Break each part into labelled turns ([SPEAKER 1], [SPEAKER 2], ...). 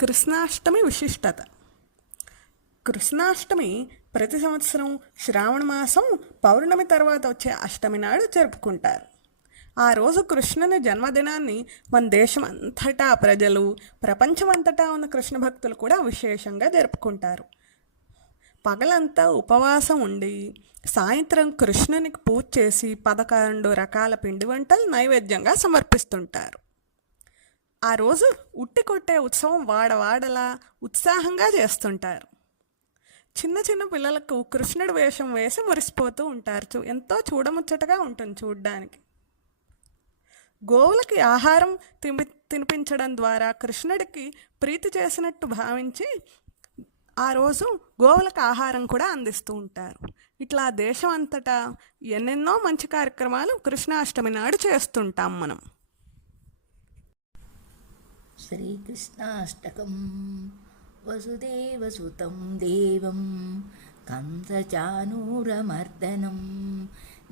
[SPEAKER 1] కృష్ణాష్టమి విశిష్టత. కృష్ణాష్టమి ప్రతి సంవత్సరం శ్రావణ మాసం పౌర్ణమి తర్వాత వచ్చే అష్టమి నాడు జరుపుకుంటారు. ఆ రోజు కృష్ణుని జన్మదినాన్ని మన దేశం అంతటా ప్రజలు ప్రపంచమంతటా ఉన్న కృష్ణ భక్తులు కూడా విశేషంగా జరుపుకుంటారు. పగలంతా ఉపవాసం ఉండి సాయంత్రం కృష్ణునికి పూజ చేసి పదకొండు రకాల పిండి వంటలు నైవేద్యంగా సమర్పిస్తుంటారు. ఆ రోజు ఉట్టి కొట్టే ఉత్సవం వాడవాడలా ఉత్సాహంగా చేస్తుంటారు. చిన్న చిన్న పిల్లలకు కృష్ణుడి వేషం వేసి మురిసిపోతూ ఉంటారు చూ ఎంతో చూడముచ్చటగా ఉంటుంది చూడ్డానికి. గోవులకి ఆహారం తిని తినిపించడం ద్వారా కృష్ణుడికి ప్రీతి చేసినట్టు భావించి ఆ రోజు గోవులకు ఆహారం కూడా అందిస్తూ ఉంటారు. ఇట్లా దేశం అంతటా ఎన్నెన్నో మంచి కార్యక్రమాలు కృష్ణాష్టమి నాడు చేస్తుంటాం మనం.
[SPEAKER 2] శ్రీకృష్ణాష్టకం వసుదేవసుతం దేవం కంసచానూరమర్దనం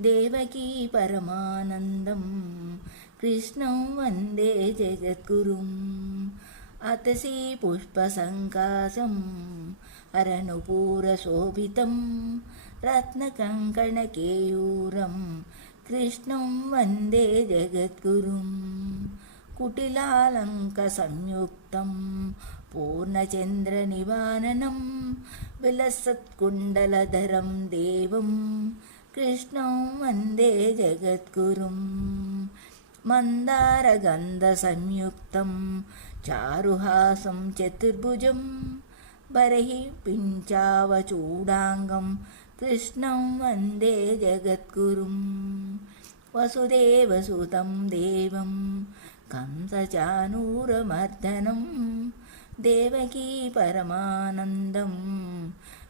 [SPEAKER 2] దేవకీ పరమానందం కృష్ణం వందే జగద్గురుం అతసి పుష్పసంకాశం అరనుపూరశోభితం రత్నకంకణకేయూరం కృష్ణం వందే జగద్గురుం కుటిలాలంకసంయుక్తం పూర్ణచంద్రనివారణం విలసత్కుండలధరం దేవం కృష్ణం వందే జగద్గురుం మందారగంధసంయుక్తం చారుహాసం చతుర్భుజం బర్హి పించావచూడాంగం కృష్ణం వందే జగద్గురుం వసుదేవసుతం దేవం కంసచానూరమర్దనం దేవకీ పరమానందం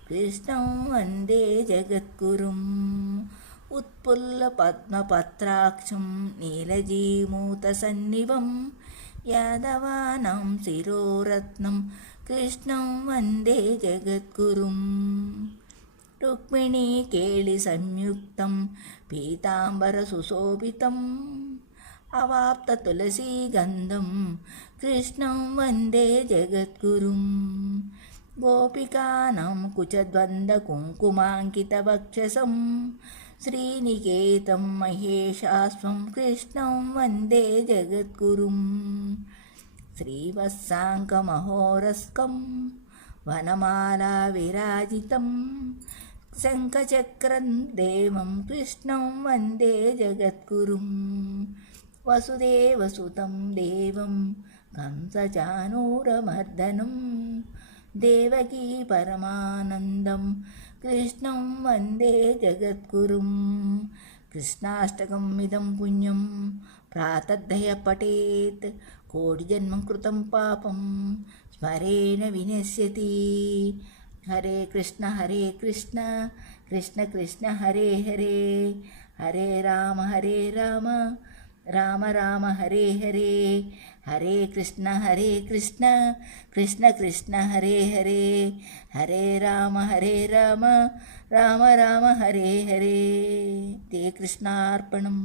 [SPEAKER 2] కృష్ణం వందే జగద్గురుం उत्पुल्लपद्मपत्राक्षं नीलजीमूतसन्निवं यादवानां शिरोरत्नं कृष्णं वन्दे जगद्गुरुम् रुक्मिणीकेलिसंयुक्तं पीताम्बरसुशोभितम् అవాప్త తులసీ గంధం కృష్ణం వందే జగద్గురుం. గోపికానం కుచద్వందకుంకుమాంకితవక్షసం శ్రీనికేతం మహేషాస్వం కృష్ణం వందే జగద్గురుం. శ్రీవత్సాంకమహోరస్కం వనమాలా విరాజితం శంఖచక్రం దేవం కృష్ణం వందే జగద్గురుం. వసుదేవసుతం దేవం కంసచానూరమర్దనం దేవకీ పరమానందం కృష్ణం వందే జగద్గురుం కృష్ణాష్టకం ఇదం పుణ్యం ప్రాతద్ధయ పఠేత్ కోటిజన్మం కృతం పాపం స్మరేణ వినశ్యతి హరే కృష్ణ హరే కృష్ణ కృష్ణ కృష్ణ హరే హరే హరే రామ హరే రామ హరే హరే హరే కృష్ణ హరే కృష్ణ కృష్ణ కృష్ణ హరే హరే హరే రామ హరే రామ రామ రామ హరే హరే తే కృష్ణార్పణం